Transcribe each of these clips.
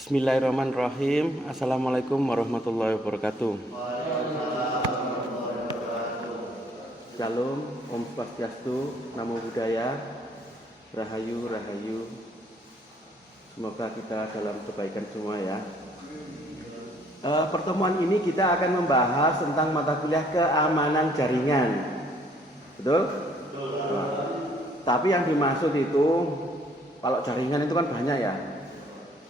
Bismillahirrahmanirrahim. Assalamualaikum warahmatullahi wabarakatuh. Shalom, Om Swastiastu, Namo Buddhaya, Rahayu, Rahayu. Semoga kita dalam kebaikan semua ya. Pertemuan ini kita akan membahas tentang mata kuliah keamanan jaringan. Betul? Tapi yang dimaksud itu, kalau jaringan itu kan banyak ya.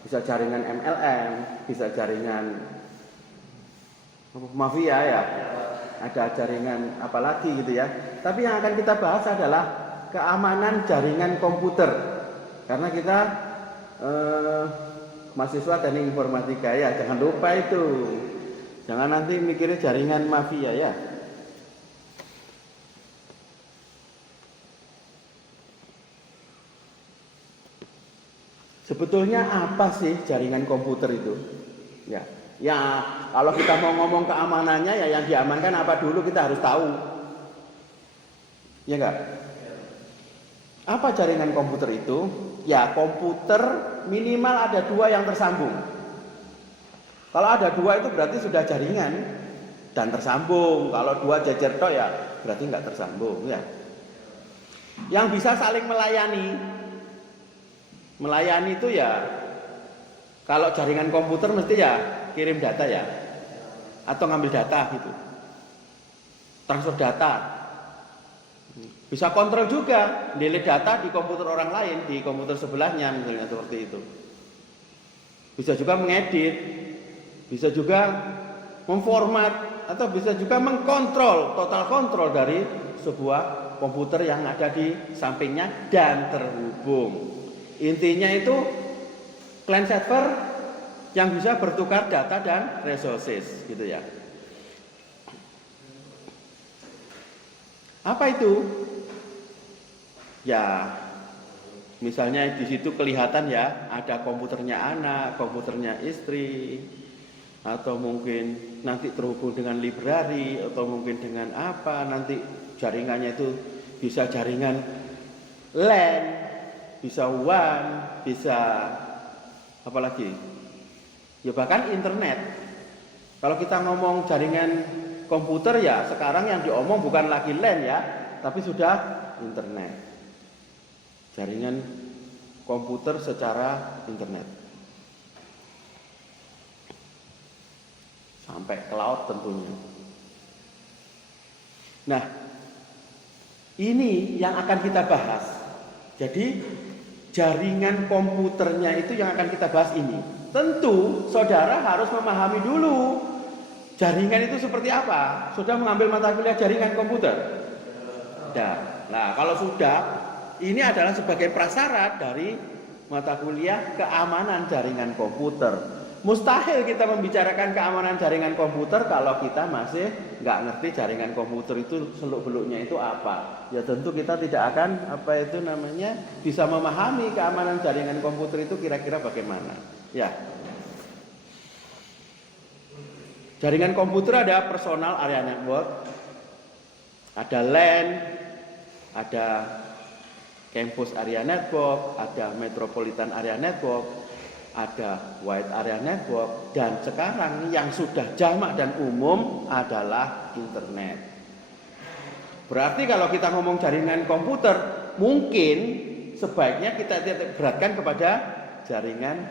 Bisa jaringan MLM, bisa jaringan mafia ya, ada jaringan apalagi gitu ya. Tapi yang akan kita bahas adalah keamanan jaringan komputer, karena kita mahasiswa teknik informatika ya, jangan lupa itu, jangan nanti mikirnya jaringan mafia ya. Sebetulnya apa sih jaringan komputer itu? Ya, kalau kita mau ngomong keamanannya ya yang diamankan apa dulu kita harus tahu. Ya enggak? Apa jaringan komputer itu? Ya, komputer minimal ada 2 yang tersambung. Kalau ada 2 itu berarti sudah jaringan dan tersambung. Kalau 2 jejer tok ya berarti enggak tersambung ya. Yang bisa saling melayani. Melayani itu ya, kalau jaringan komputer mesti ya kirim data ya, atau ngambil data gitu, transfer data. Bisa kontrol juga, delete data di komputer orang lain, di komputer sebelahnya misalnya seperti itu. Bisa juga mengedit, bisa juga memformat, atau bisa juga mengkontrol, total kontrol dari sebuah komputer yang ada di sampingnya dan terhubung. Intinya itu client server yang bisa bertukar data dan resources gitu ya. Apa itu? Ya, misalnya di situ kelihatan ya, ada komputernya anak, komputernya istri, atau mungkin nanti terhubung dengan library, atau mungkin dengan apa, nanti jaringannya itu bisa jaringan LAN, bisa WAN, bisa apa lagi? Ya bahkan internet. Kalau kita ngomong jaringan komputer ya sekarang yang diomong bukan lagi LAN ya, tapi sudah internet. Jaringan komputer secara internet. Sampai cloud tentunya. Nah, ini yang akan kita bahas. Jadi jaringan komputernya itu yang akan kita bahas ini. Tentu saudara harus memahami dulu jaringan itu seperti apa. Sudah mengambil mata kuliah jaringan komputer? Sudah. Nah, kalau sudah, ini adalah sebagai prasyarat dari mata kuliah keamanan jaringan komputer. Mustahil kita membicarakan keamanan jaringan komputer kalau kita masih nggak ngerti jaringan komputer itu seluk-beluknya itu apa. Ya tentu kita tidak akan bisa memahami keamanan jaringan komputer itu kira-kira bagaimana. Ya. Jaringan komputer ada personal area network, ada LAN, ada campus area network, ada metropolitan area network, ada wide area network, dan sekarang yang sudah jamak dan umum adalah internet. Berarti kalau kita ngomong jaringan komputer, mungkin sebaiknya kita beratkan kepada jaringan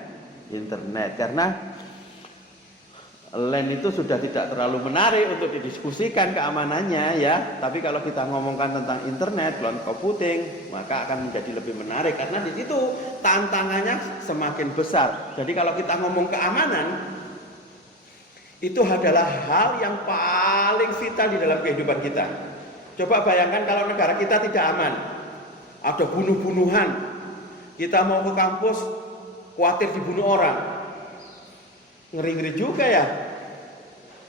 internet, karena LAN itu sudah tidak terlalu menarik untuk didiskusikan keamanannya ya. Tapi kalau kita ngomongkan tentang internet, cloud computing, maka akan menjadi lebih menarik karena di situ tantangannya semakin besar. Jadi kalau kita ngomong keamanan, itu adalah hal yang paling vital di dalam kehidupan kita. Coba bayangkan kalau negara kita tidak aman, ada bunuh-bunuhan, kita mau ke kampus khawatir dibunuh orang. Ngeri-ngeri juga ya.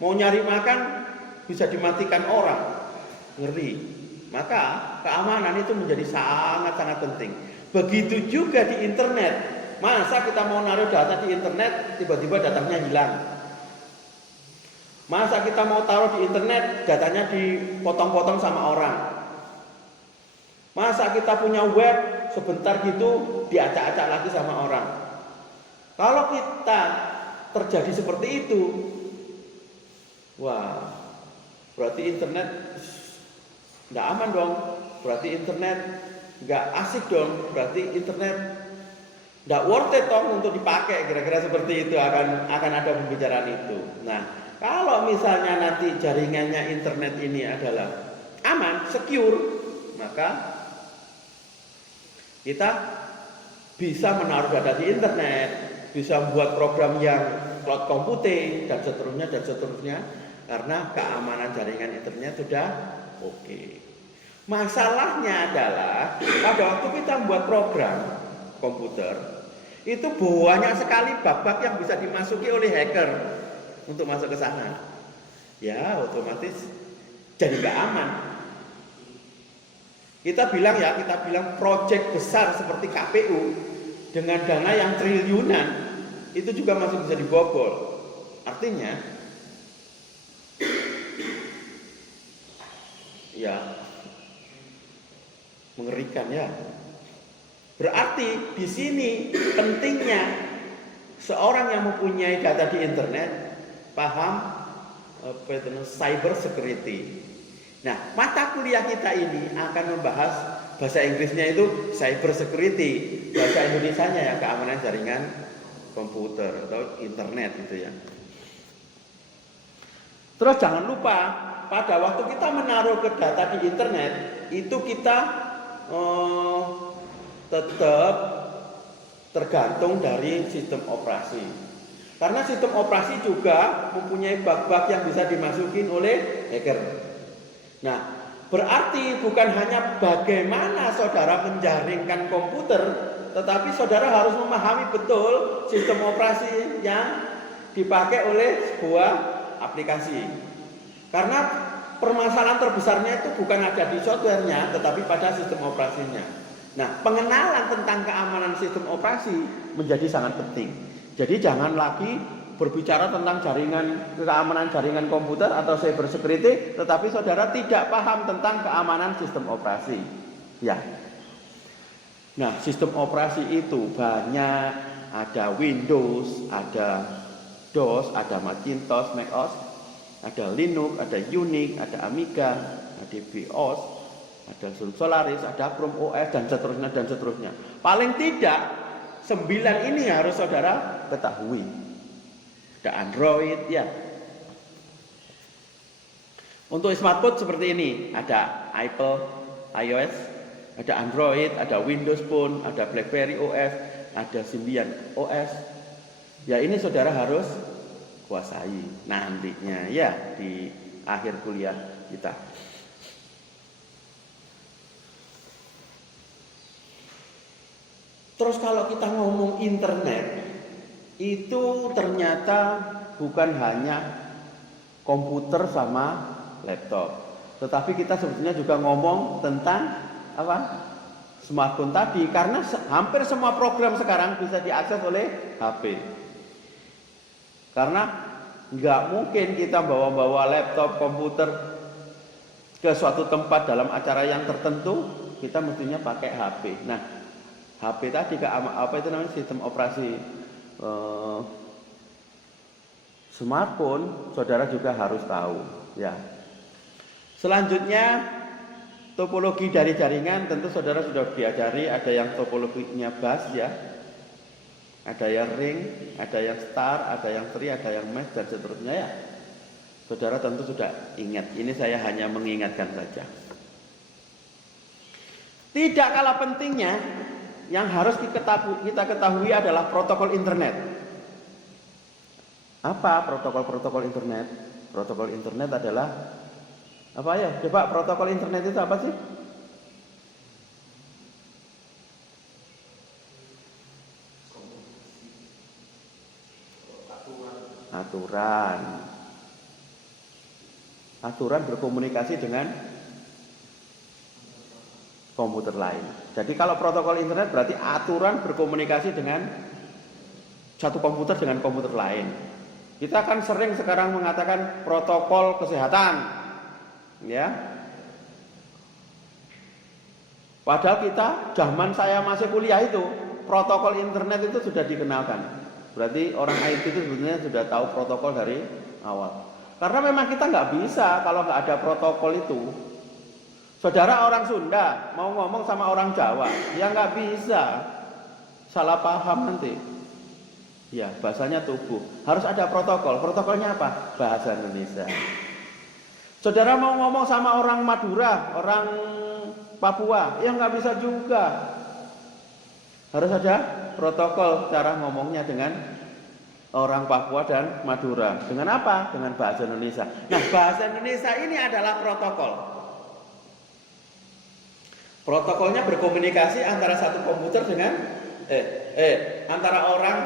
Mau nyari makan bisa dimatikan orang. Ngeri. Maka keamanan itu menjadi sangat-sangat penting. Begitu juga di internet. Masa kita mau naruh data di internet tiba-tiba datanya hilang? Masa kita mau taruh di internet datanya dipotong-potong sama orang? Masa kita punya web sebentar gitu diacak-acak lagi sama orang? Kalau kita terjadi seperti itu, wah, berarti internet nggak aman dong. Berarti internet nggak asik dong. Berarti internet nggak worth it dong untuk dipakai. Kira-kira seperti itu akan ada pembicaraan itu. Nah, kalau misalnya nanti jaringannya internet ini adalah aman, secure, maka kita bisa menaruh data di internet, bisa membuat program yang cloud computing dan seterusnya, karena keamanan jaringan internet sudah oke. Masalahnya adalah pada waktu kita membuat program komputer itu banyak sekali bug-bug yang bisa dimasuki oleh hacker untuk masuk ke sana. Ya, otomatis jadi nggak aman. Kita bilang proyek besar seperti KPU dengan dana yang triliunan itu juga masih bisa dibobol. Artinya ya mengerikan ya. Berarti di sini pentingnya seorang yang mempunyai data di internet paham cyber security. Nah, mata kuliah kita ini akan membahas bahasa Inggrisnya itu cyber security, bahasa Indonesianya ya keamanan jaringan komputer atau internet gitu ya. Terus jangan lupa pada waktu kita menaruh ke data di internet itu kita tetap tergantung dari sistem operasi. Karena sistem operasi juga mempunyai bug-bug yang bisa dimasukin oleh hacker. Nah, berarti bukan hanya bagaimana saudara menjaringkan komputer, tetapi saudara harus memahami betul sistem operasi yang dipakai oleh sebuah aplikasi. Karena permasalahan terbesarnya itu bukan ada di softwarenya, tetapi pada sistem operasinya. Nah, pengenalan tentang keamanan sistem operasi menjadi sangat penting. Jadi jangan lagi berbicara tentang keamanan jaringan komputer atau cyber security, tetapi saudara tidak paham tentang keamanan sistem operasi. Ya. Nah, sistem operasi itu banyak, ada Windows, ada DOS, ada Macintosh, macOS, ada Linux, ada Unix, ada Amiga, ada BIOS, ada Sun Solaris, ada Chrome OS dan seterusnya. Paling tidak 9 ini harus saudara ketahui. Ada Android ya. Untuk smartphone seperti ini, ada Apple iOS, ada Android, ada Windows Phone, ada BlackBerry OS, ada Symbian OS. Ya ini saudara harus kuasai nantinya ya di akhir kuliah kita. Terus kalau kita ngomong internet, itu ternyata bukan hanya komputer sama laptop, tetapi kita sebetulnya juga ngomong tentang apa? Smartphone tadi, karena hampir semua program sekarang bisa diakses oleh HP. Karena nggak mungkin kita bawa-bawa laptop, komputer ke suatu tempat dalam acara yang tertentu, kita mestinya pakai HP. Nah, HP tadi apa itu namanya sistem operasi smartphone, saudara juga harus tahu ya. Selanjutnya topologi dari jaringan, tentu saudara sudah diajari, ada yang topologinya bus ya, ada yang ring, ada yang star, ada yang tree, ada yang mesh dan seterusnya ya. Saudara tentu sudah ingat, ini saya hanya mengingatkan saja. Tidak kalah pentingnya yang harus kita ketahui adalah protokol internet. Apa protokol internet? Protokol internet adalah apa ya? Coba protokol internet itu apa sih? Aturan berkomunikasi dengan komputer lain. Jadi kalau protokol internet berarti aturan berkomunikasi dengan satu komputer dengan komputer lain. Kita kan sering sekarang mengatakan protokol kesehatan, ya. Padahal kita zaman saya masih kuliah itu protokol internet itu sudah dikenalkan. Berarti orang IT itu sebenarnya sudah tahu protokol dari awal. Karena memang kita nggak bisa kalau nggak ada protokol itu. Saudara orang Sunda mau ngomong sama orang Jawa, ya nggak bisa. Salah paham nanti. Ya, bahasanya tubuh. Harus ada protokol. Protokolnya apa? Bahasa Indonesia. Saudara mau ngomong sama orang Madura, orang Papua, ya nggak bisa juga. Harus ada protokol cara ngomongnya dengan orang Papua dan Madura. Dengan apa? Dengan bahasa Indonesia. Nah, bahasa Indonesia ini adalah protokol. Protokolnya berkomunikasi antara satu komputer dengan antara orang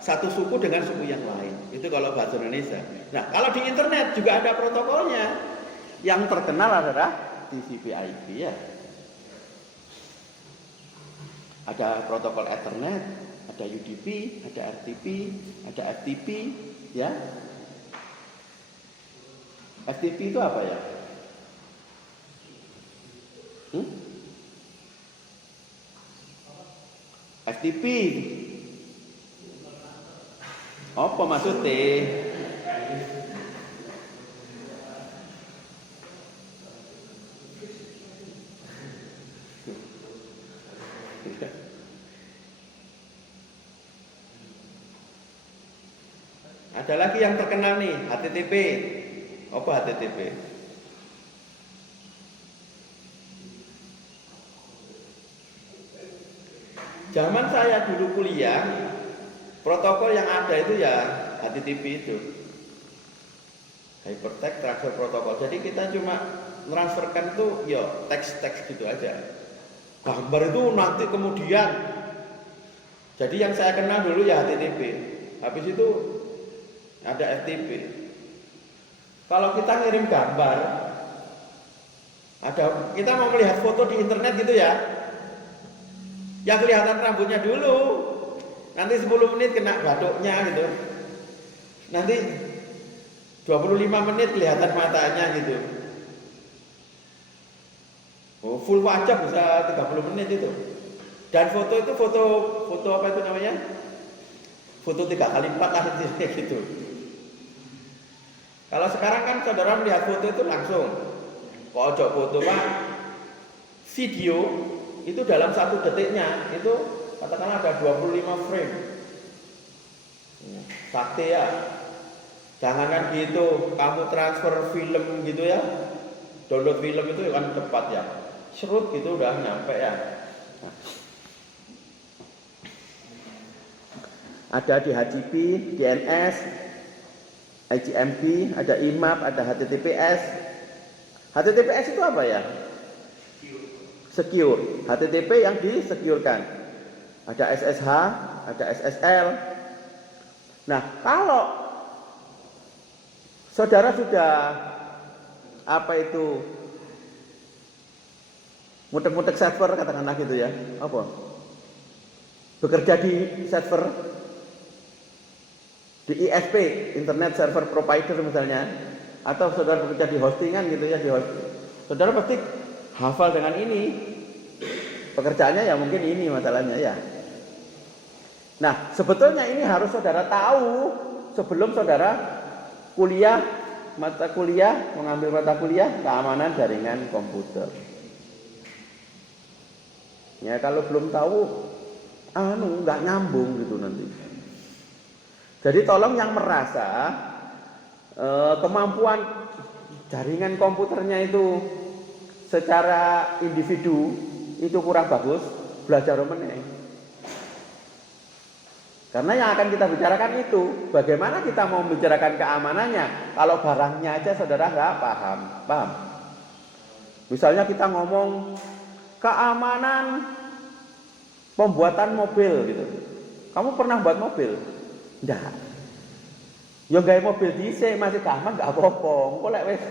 satu suku dengan suku yang lain. Itu kalau bahasa Indonesia. Nah, kalau di internet juga ada protokolnya. Yang terkenal adalah TCP/IP ya. Ada protokol Ethernet, ada UDP, ada RTP, ada FTP, ya. FTP itu apa ya? FTP. Apa maksudnya? Ada lagi yang terkenal nih, HTTP. Apa HTTP? Zaman saya dulu kuliah, protokol yang ada itu ya HTTP itu. Hypertext Transfer Protocol. Jadi kita cuma transferkan tuh ya teks-teks gitu aja. Gambar itu nanti kemudian. Jadi yang saya kenal dulu ya HTTP. Habis itu ada FTP. Kalau kita ngirim gambar, kita mau melihat foto di internet gitu ya. Ya kelihatan rambutnya dulu. Nanti 10 menit kena batuknya gitu. Nanti 25 menit kelihatan matanya gitu. Oh, full wajah bisa 30 menit itu. Dan foto itu foto apa itu namanya? Foto 3x4 lah gitu. Kalau sekarang kan saudara melihat foto itu langsung. Pojok foto Pak, video itu dalam 1 detiknya itu katakanlah ada 25 frame. Sakti ya. Jangankan gitu, kamu transfer film gitu ya. Download film itu kan cepat ya. Serut gitu udah nyampe ya. Ada di HTTP, DNS, IGMP, ada IMAP, ada HTTPS. HTTPS itu apa ya? Secure. HTTP yang disecurekan. Ada SSH, ada SSL. Nah, kalau saudara sudah apa itu mutek-mutek server katakanlah gitu ya, apa? Bekerja di server di ISP, Internet Server Provider misalnya, atau saudara bekerja di hostingan gitu ya, saudara pasti hafal dengan ini. Pekerjaannya ya mungkin ini masalahnya ya. Nah, sebetulnya ini harus saudara tahu sebelum saudara mengambil mata kuliah keamanan jaringan komputer. Ya kalau belum tahu, nggak nyambung gitu nanti. Jadi tolong yang merasa kemampuan jaringan komputernya itu secara individu itu kurang bagus, belajar meneh. Karena yang akan kita bicarakan itu, bagaimana kita mau membicarakan keamanannya kalau barangnya aja saudara nggak paham. Misalnya kita ngomong keamanan pembuatan mobil gitu. Kamu pernah buat mobil? Enggak. Ya gawe mobil dhisik masih gampang enggak apa-apa. Engko lek wis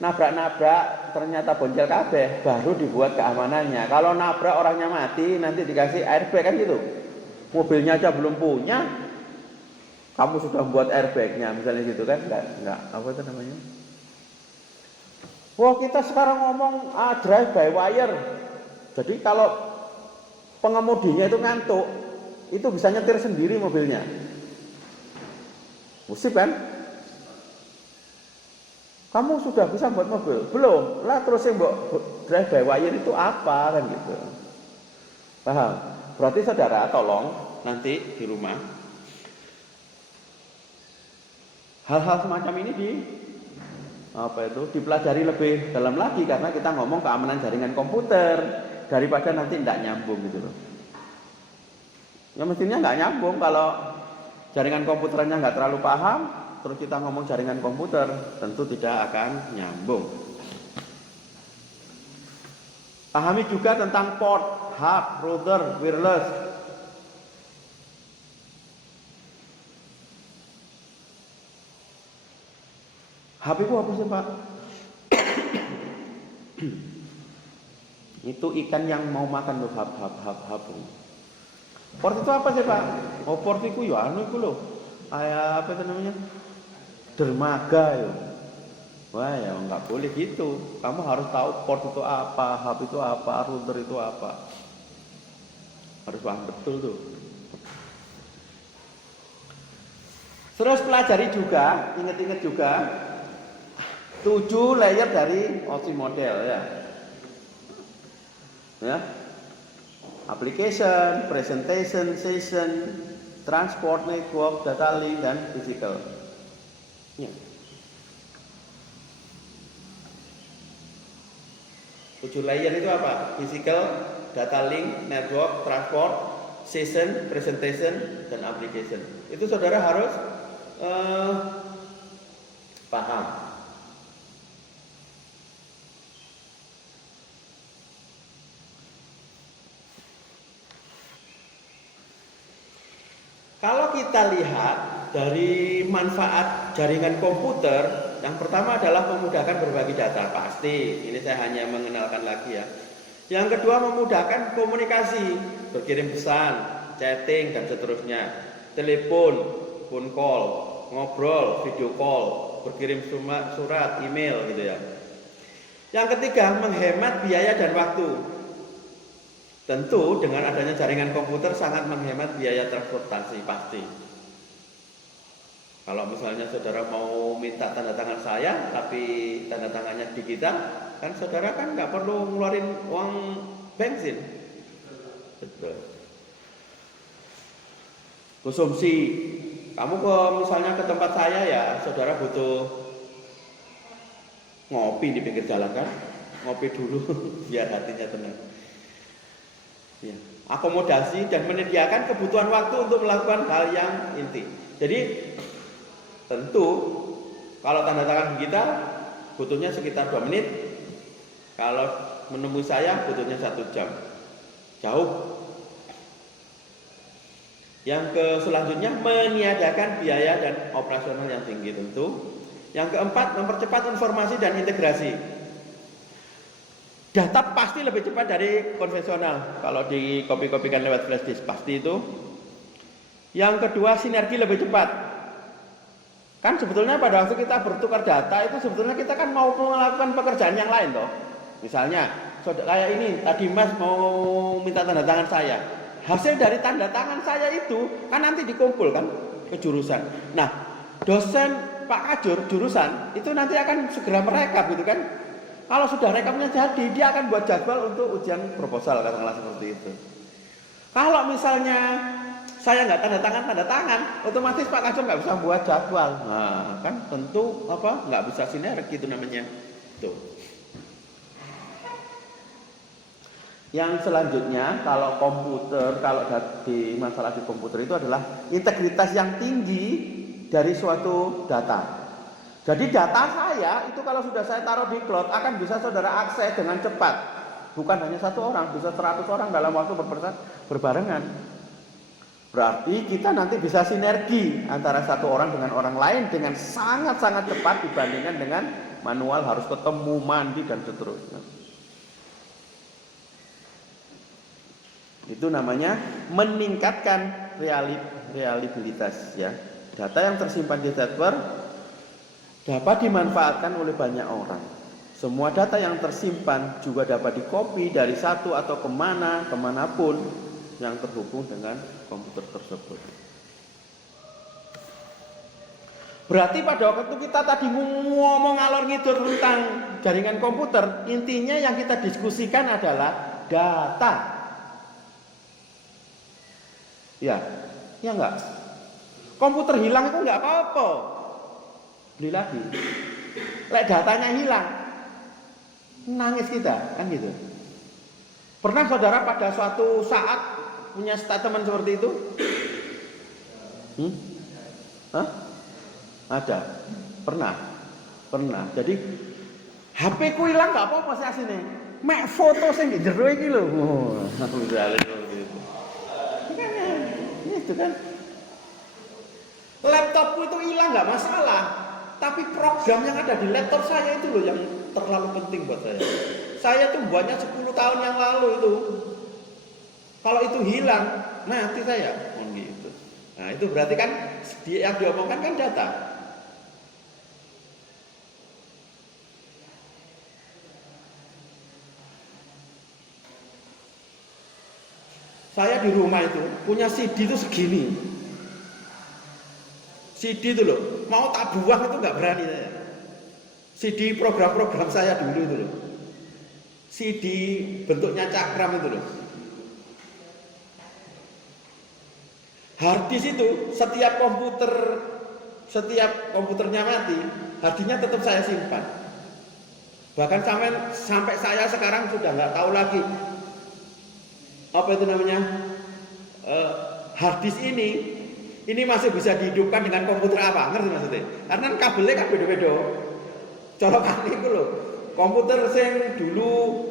nabrak-nabrak ternyata boncel kabeh baru dibuat keamanannya. Kalau nabrak orangnya mati nanti dikasih airbag kan gitu. Mobilnya aja belum punya, kamu sudah buat airbagnya misalnya gitu kan? Enggak apa itu namanya? Wah kita sekarang ngomong drive by wire. Jadi kalau pengemudinya itu ngantuk, itu bisa nyetir sendiri mobilnya. Musib kan? Kamu sudah bisa buat mobil? Belum. Lah terus yang buat drive by wire itu apa kan gitu. Paham? Berarti saudara tolong nanti di rumah hal-hal semacam ini dipelajari lebih dalam lagi, karena kita ngomong keamanan jaringan komputer, daripada nanti tidak nyambung gitu loh. Ya mestinya nggak nyambung kalau jaringan komputernya nggak terlalu paham, terus kita ngomong jaringan komputer, tentu tidak akan nyambung. Pahami juga tentang port, hub, router, wireless. Hub itu apa sih Pak? Itu ikan yang mau makan loh, hub. Port itu apa sih Pak? Oh port itu ya itu loh. Apa itu namanya? Dermaga ya. Wah ya nggak boleh gitu. Kamu harus tahu port itu apa, hub itu apa, router itu apa. Harus paham betul tuh. Terus pelajari juga, ingat-ingat juga 7 layer dari OSI model ya. Ya. Application, presentation, session, transport, network, data link, dan physical. Ya. 7 layer itu apa? Physical, data link, network, transport, session, presentation, dan application. Itu saudara harus paham. Kalau kita lihat dari manfaat jaringan komputer, yang pertama adalah memudahkan berbagi data, pasti. Ini saya hanya mengenalkan lagi ya. Yang kedua memudahkan komunikasi, berkirim pesan, chatting dan seterusnya, telepon, phone call, ngobrol, video call, berkirim surat, email gitu ya. Yang ketiga menghemat biaya dan waktu. Tentu dengan adanya jaringan komputer sangat menghemat biaya transportasi pasti. Kalau misalnya saudara mau minta tanda tangan saya, tapi tanda tangannya digital, kan saudara kan nggak perlu ngeluarin uang bensin. Betul. Konsumsi, kamu misalnya ke tempat saya ya, saudara butuh ngopi di pinggir jalan kan, ngopi dulu biar hatinya tenang. Ya. Akomodasi dan menyediakan kebutuhan waktu untuk melakukan hal yang inti. Jadi tentu kalau tanda tangan digital butuhnya sekitar 2 menit. Kalau menemui saya butuhnya 1 jam. Jauh. Yang selanjutnya meniadakan biaya dan operasional yang tinggi tentu. Yang keempat mempercepat informasi dan integrasi. Data pasti lebih cepat dari konvensional kalau di copy-copykan lewat flash disk, pasti itu. Yang kedua sinergi lebih cepat. Kan sebetulnya pada waktu kita bertukar data itu sebetulnya kita kan mau melakukan pekerjaan yang lain toh. Misalnya kayak ini tadi Mas mau minta tanda tangan saya. Hasil dari tanda tangan saya itu kan nanti dikumpulkan ke jurusan. Nah dosen Pak Kajur jurusan itu nanti akan segera merekap gitu kan. Kalau sudah rekamnya jadi, dia akan buat jadwal untuk ujian proposal, katakanlah seperti itu. Kalau misalnya saya nggak tanda tangan, otomatis Pak Kajur nggak bisa buat jadwal. Nah, kan tentu nggak bisa sinergi itu namanya. Tuh. Yang selanjutnya, kalau di masalah di komputer itu adalah integritas yang tinggi dari suatu data. Jadi data saya itu kalau sudah saya taruh di cloud akan bisa saudara akses dengan cepat. Bukan hanya 1 orang, bisa 100 orang dalam waktu berbarengan. Berarti kita nanti bisa sinergi antara 1 orang dengan orang lain dengan sangat-sangat cepat dibandingkan dengan manual harus ketemu, mandi dan seterusnya. Itu namanya meningkatkan reliabilitas ya. Data yang tersimpan di server dapat dimanfaatkan oleh banyak orang. Semua data yang tersimpan juga dapat dikopi dari satu atau kemanapun yang terhubung dengan komputer tersebut. Berarti pada waktu kita tadi ngomong ngalor ngidul tentang jaringan komputer, intinya yang kita diskusikan adalah data. Ya, ya enggak? Komputer hilang itu enggak apa-apa. Beli lagi. Lek datanya hilang, nangis kita, kan gitu. Pernah saudara pada suatu saat punya statement seperti itu? Hah? Ada. Pernah. Jadi HP ku hilang enggak apa-apa sih asine. Mek foto sing jero iki lho. Misalnya gitu. Itu kan. Laptopku itu hilang enggak masalah. Tapi program yang ada di laptop saya itu loh yang terlalu penting buat saya. Saya tuh buatnya 10 tahun yang lalu itu. Kalau itu hilang, mati saya. Gitu. Nah itu berarti kan yang diomongkan kan data. Saya di rumah itu punya CD itu segini. CD itu loh, mau tak buang itu nggak berani saya. CD program-program saya dulu itu loh. CD bentuknya cakram itu loh. Harddisk itu setiap komputernya mati, harddisknya tetap saya simpan. Bahkan sampai saya sekarang sudah nggak tahu lagi apa itu namanya harddisk ini masih bisa dihidupkan dengan komputer apa, ngerti maksudnya? Karena kabelnya kan beda-beda. Colokan itu loh, komputer yang dulu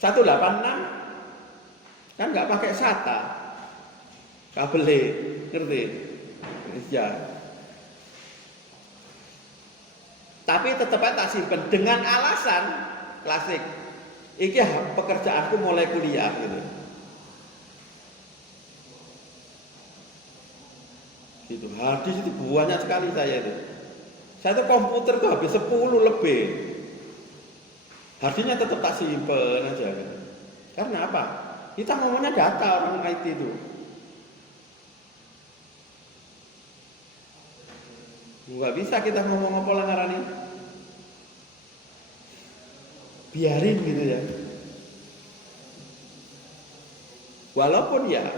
186 kan nggak pakai SATA, kabelnya, ngerti? Ya. Tapi tetap tak simpen dengan alasan klasik. Iki pekerjaanku mulai kuliah gitu. Gitu. Harddisk itu banyak sekali saya itu. Saya tuh komputer tuh habis 10 lebih. Harddisknya tetap tak simpen aja gitu. Karena apa? Kita ngomongnya data orang IT itu. Nggak bisa kita ngomong apa lah ngarani. Biarin gitu ya. Walaupun ya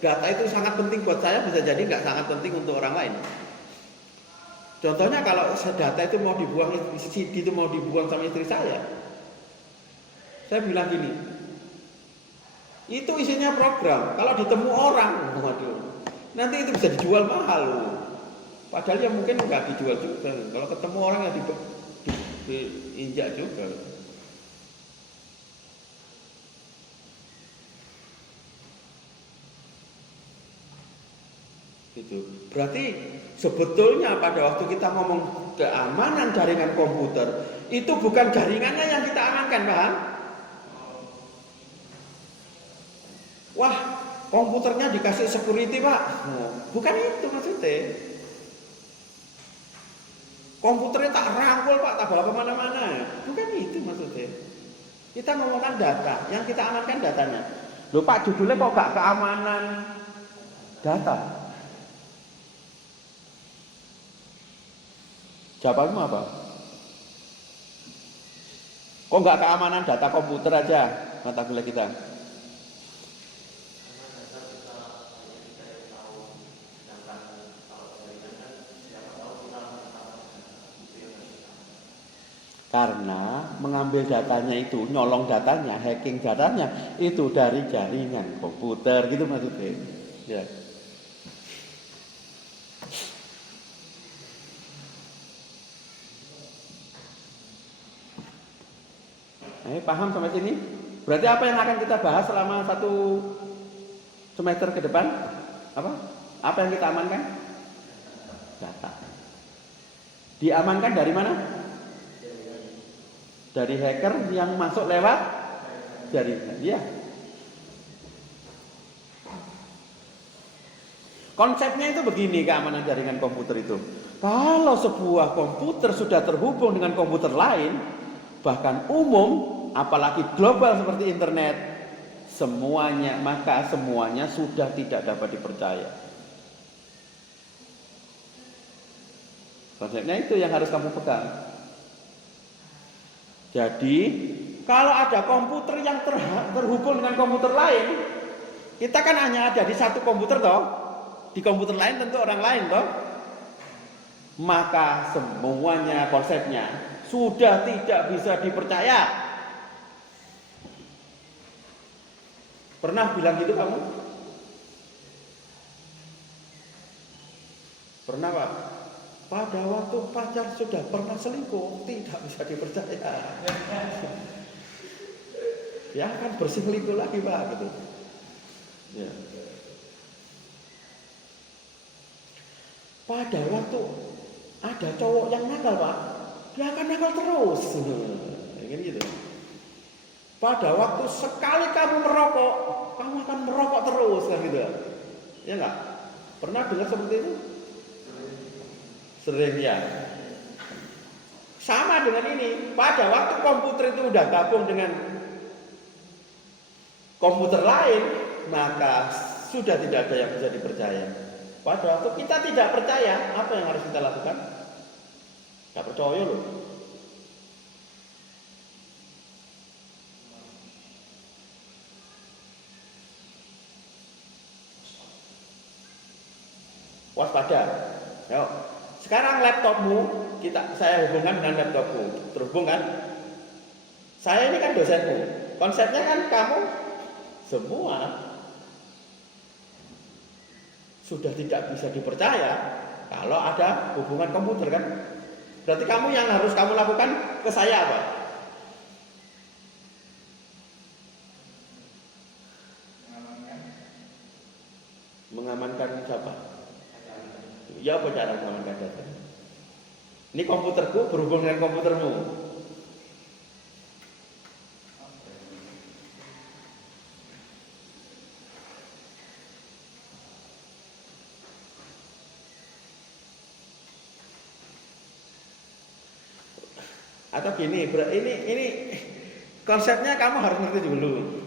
data itu sangat penting buat saya, bisa jadi nggak sangat penting untuk orang lain. Contohnya kalau data itu mau dibuang, CD itu mau dibuang sama istri saya bilang gini, itu isinya program. Kalau ditemu orang, waduh, nanti itu bisa dijual mahal loh. Padahal ya mungkin nggak dijual juga. Kalau ketemu orang yang diinjak juga. Gitu. Berarti sebetulnya pada waktu kita ngomong keamanan jaringan komputer, itu bukan jaringannya yang kita amankan, paham? Wah, komputernya dikasih security, Pak. Bukan itu maksudnya. Komputernya tak rangkul, Pak, tak bawa kemana-mana. Bukan itu maksudnya. Kita ngomongkan data, yang kita amankan datanya. Loh Pak, judulnya kok gak keamanan data? Jawabanmu apa? Kok nggak keamanan data komputer aja mata kuliah kita? Karena mengambil datanya itu, nyolong datanya, hacking datanya itu dari jaringan komputer, gitu maksudnya. Ya. Paham sampai sini? Berarti apa yang akan kita bahas selama 1 semester ke depan? Apa yang kita amankan? Data. Diamankan dari mana? Dari hacker yang masuk lewat jaringan. Ya. Konsepnya itu begini, keamanan jaringan komputer itu. Kalau sebuah komputer sudah terhubung dengan komputer lain, bahkan umum, apalagi global seperti internet, maka semuanya sudah tidak dapat dipercaya. Konsepnya itu yang harus kamu pegang. Jadi kalau ada komputer yang terhubung dengan komputer lain, kita kan hanya ada di satu komputer toh. Di komputer lain tentu orang lain toh. Maka semuanya konsepnya sudah tidak bisa dipercaya. Pernah bilang gitu kamu? Pernah Pak? Pada waktu pacar sudah pernah selingkuh, tidak bisa dipercaya. Ya kan berselingkuh lagi Pak gitu. Ya. Pada waktu ada cowok yang nakal Pak, dia akan nakal terus. Gitu. Pada waktu sekali kamu merokok, kamu akan merokok terus kan gitu. Ya enggak? Pernah dengar seperti itu? Sering ya. Sama dengan ini, pada waktu komputer itu udah gabung dengan komputer lain, maka sudah tidak ada yang bisa dipercaya. Pada waktu kita tidak percaya, apa yang harus kita lakukan? Gak percaya loh. Waspada. Yuk. Sekarang laptopmu saya hubungkan dengan laptopmu, terhubung kan? Saya ini kan dosenmu. Konsepnya kan kamu semua sudah tidak bisa dipercaya kalau ada hubungan komputer kan? Berarti kamu yang harus kamu lakukan ke saya apa? Mengamankan siapa? Ya apa cara mengamankan data? Ini komputerku berhubung dengan komputermu. Atau gini, ini konsepnya kamu harus ngerti dulu.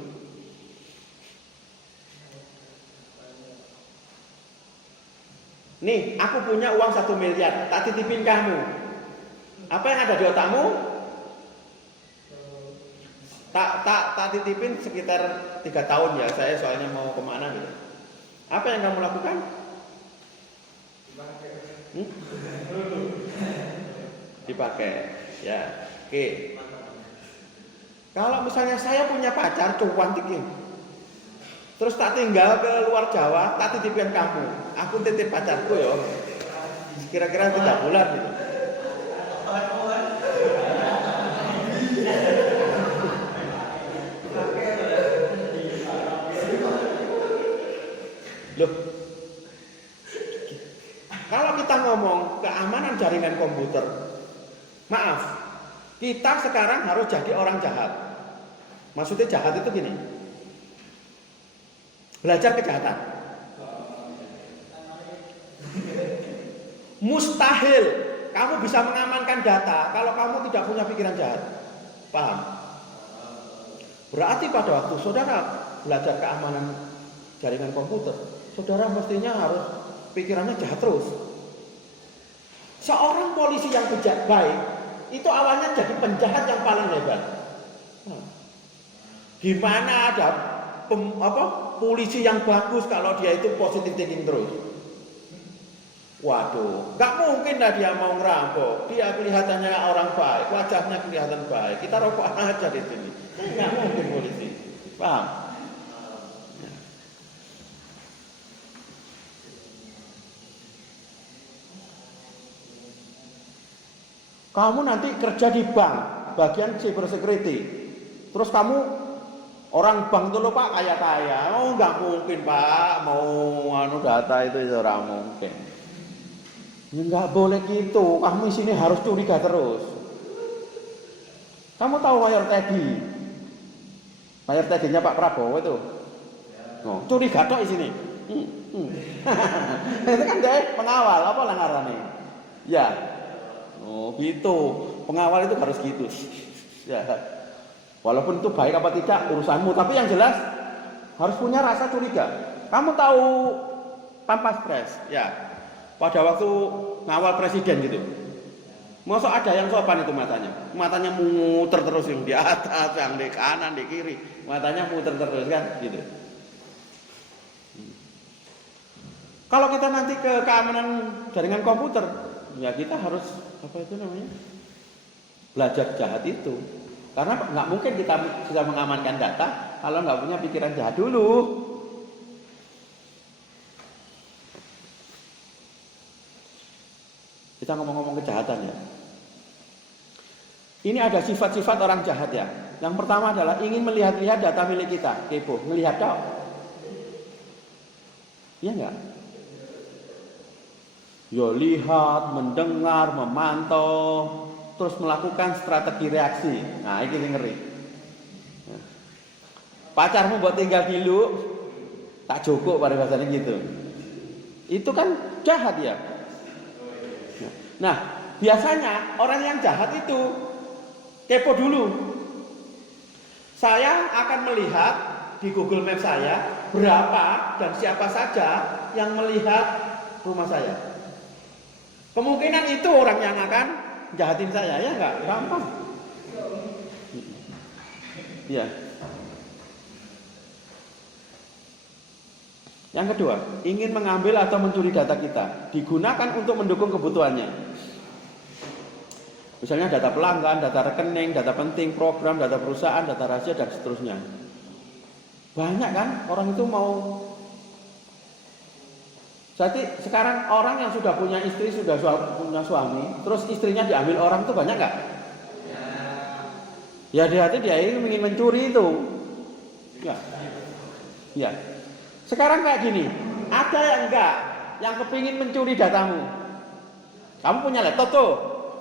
Nih, aku punya uang 1 miliar, tak titipin kamu. Apa yang ada di otakmu? Tak titipin sekitar 3 tahun ya. Saya soalnya mau kemana gitu. Apa yang kamu lakukan? Dipakai. Ya, oke. Kalau misalnya saya punya pacar cuantik ini, terus tak tinggal ke luar Jawa, tak titipin kamu. Aku titip pacarku ya. Kira-kira 3 bulan gitu. Loh. Kalau kita ngomong keamanan jaringan komputer, maaf, kita sekarang harus jadi orang jahat. Maksudnya jahat itu gini. Belajar kejahatan. Mustahil kamu bisa mengamankan data kalau kamu tidak punya pikiran jahat. Paham? Berarti pada waktu saudara belajar keamanan jaringan komputer, saudara mestinya harus pikirannya jahat terus. Seorang polisi yang baik itu awalnya jadi penjahat yang paling hebat. Gimana ada polisi yang bagus kalau dia itu positive thinking terus? Waduh, gak mungkin lah dia mau ngerampok. Dia kelihatannya orang baik, wajahnya kelihatan baik. Kita rokok aja di sini. Gak mungkin polisi. Paham? Kamu nanti kerja di bank, bagian cyber security. Terus kamu orang bank itu loh Pak kaya-kaya. Oh nggak mungkin Pak, mau data itu ora mungkin. Ya nggak boleh gitu. Kamu di sini harus curiga terus. Kamu tahu Mayor Teddy? Mayor Teddy-nya Pak Prabowo itu. Oh, curiga tok di sini. Itu kan dia pengawal apa lah ngarane? Ya. Oh gitu, pengawal itu harus gitu. Ya. Walaupun itu baik apa tidak urusanmu, tapi yang jelas harus punya rasa curiga. Kamu tahu Pampas Press, ya? Pada waktu ngawal presiden gitu, Masa ada yang sopan itu matanya? Matanya muter terus yang di atas, yang di kanan, di kiri. Matanya muter terus kan gitu. Kalau kita nanti ke keamanan jaringan komputer, ya kita harus apa itu namanya? Belajar jahat itu. Karena nggak mungkin kita bisa mengamankan data kalau nggak punya pikiran jahat dulu. Kita ngomong-ngomong kejahatan ya. Ini ada sifat-sifat orang jahat ya. Yang pertama adalah ingin melihat-lihat data milik kita, kepo, ngelihat dong. Iya enggak? Ya lihat, mendengar, memantau, terus melakukan strategi reaksi. Nah, ini ngeri. Pacarmu buat tinggal dulu, tak cukup pada bahasanya gitu. Itu kan jahat ya. Nah, biasanya orang yang jahat itu kepo dulu. Saya akan melihat di Google Maps saya berapa dan siapa saja yang melihat rumah saya. Kemungkinan itu orang yang akan jahatin saya, ya enggak? Gampang. Ya. Yang kedua, ingin mengambil atau mencuri data kita, digunakan untuk mendukung kebutuhannya. Misalnya data pelanggan, data rekening, data penting, program, data perusahaan, data rahasia, dan seterusnya. Banyak kan orang itu mau. Jadi sekarang orang yang sudah punya istri, sudah punya suami, terus istrinya diambil orang itu banyak nggak? Ya hati-hati dia ingin mencuri itu. Ya. Ya. Sekarang kayak gini, ada yang enggak yang kepingin mencuri datamu. Kamu punya laptop tuh,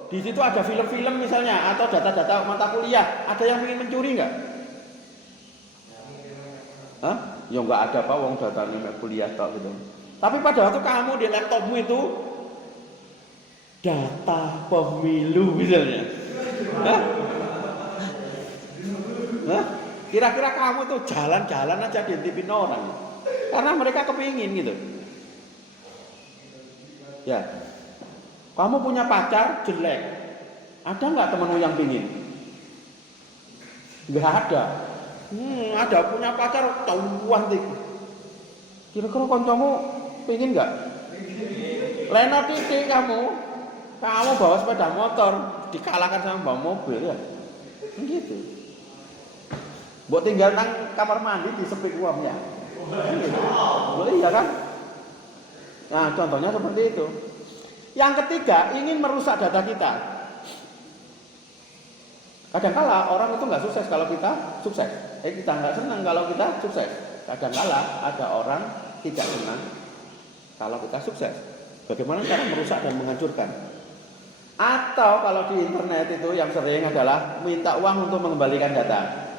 di situ ada film-film misalnya atau data-data mata kuliah, ada yang ingin mencuri enggak? Hah? Ya enggak ada Pak, wong datanya kuliah tok gitu. Tapi pada waktu kamu di laptopmu itu data pemilu misalnya. Hah? Hah? Kira-kira kamu tuh jalan-jalan aja diintipin orang. Karena mereka kepingin gitu. Ya. Kamu punya pacar jelek. Ada nggak temenmu yang pingin? Nggak ada. Ada punya pacar tauan tik. Kira-kira kancamu pingin nggak? Lena titik kamu bawa sepeda motor dikalahkan sama bawa mobil ya. Gitu. Buat tinggal nang kamar mandi disepik uangnya. Oh iya kan? Nah contohnya seperti itu. Yang ketiga ingin merusak data kita. Kadang-kala orang itu nggak sukses kalau kita sukses. Kita nggak senang kalau kita sukses. Kadang-kala ada orang tidak senang kalau kita sukses. Bagaimana cara merusak dan menghancurkan? Atau kalau di internet itu yang sering adalah minta uang untuk mengembalikan data.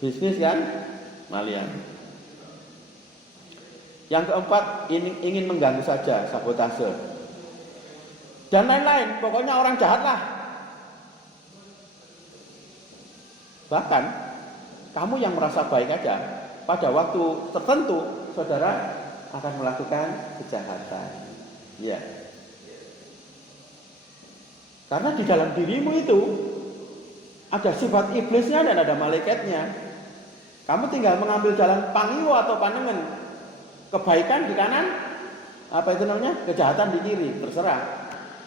Bisnis kan? Malian. Yang keempat, ingin mengganggu saja, sabotase. Dan lain-lain, pokoknya orang jahat lah. Bahkan, kamu yang merasa baik aja, pada waktu tertentu, saudara akan melakukan kejahatan. Ya. Karena di dalam dirimu itu, ada sifat iblisnya dan ada malaikatnya. Kamu tinggal mengambil jalan pangiwo atau panengen. Kebaikan di kanan, apa itu namanya? Kejahatan di kiri, terserah.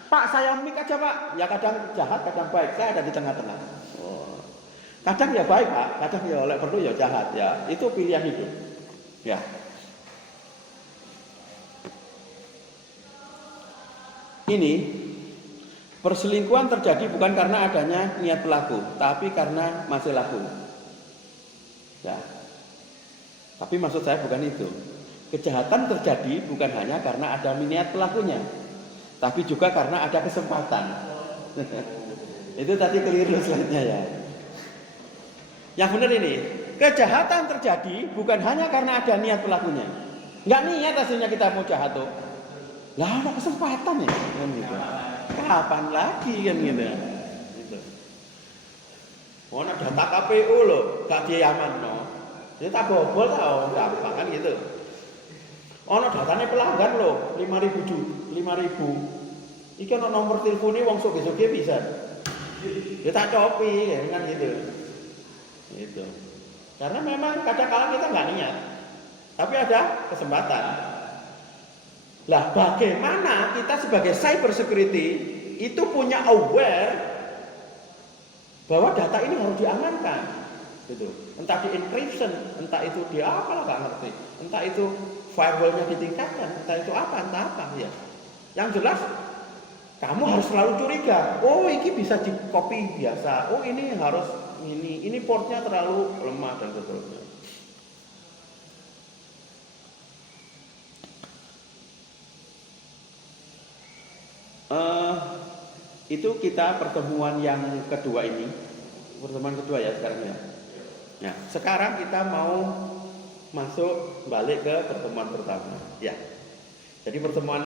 Pak, saya mik aja Pak. Ya kadang jahat, kadang baik. Saya ada di tengah-tengah. Oh. Kadang ya baik Pak, kadang ya oleh perlu ya jahat ya. Itu pilihan hidup. Ya. Ini perselingkuhan terjadi bukan karena adanya niat pelaku, tapi karena masih laku. Ya. Tapi maksud saya bukan itu. Kejahatan terjadi bukan hanya karena ada niat pelakunya, tapi juga karena ada kesempatan. Itu tadi keliru slide-nya ya. Yang benar ini, kejahatan terjadi bukan hanya karena ada niat pelakunya. Nggak niat aslinya kita mau jahat tuh. Lah ada kesempatan ya, kan gitu. Kapan lagi kan gitu. Gitu. Oh, ada data KPU loh, gak diaman no. Jadi tak bobol tau, gampang kan gitu. Ono datanya pelanggan loh, 5.000 Iki ana nomor telepone wong soge-soge bisa. Ya tak copi kan gitu. Gitu. Karena memang kadang-kala kita nggak niat, tapi ada kesempatan. Lah bagaimana kita sebagai cyber security itu punya aware bahwa data ini harus diamankan, gitu. Entah di encryption, entah itu di apalah nggak ngerti, entah itu firewallnya ditingkatkan, entah itu apa, ya. Yang jelas kamu harus selalu curiga. Oh, ini bisa di copy biasa. Oh, ini harus ini portnya terlalu lemah dan seterusnya. Itu kita pertemuan yang kedua ini, pertemuan kedua ya sekarang ya. Nah, sekarang kita mau masuk balik ke pertemuan pertama, ya. Jadi pertemuan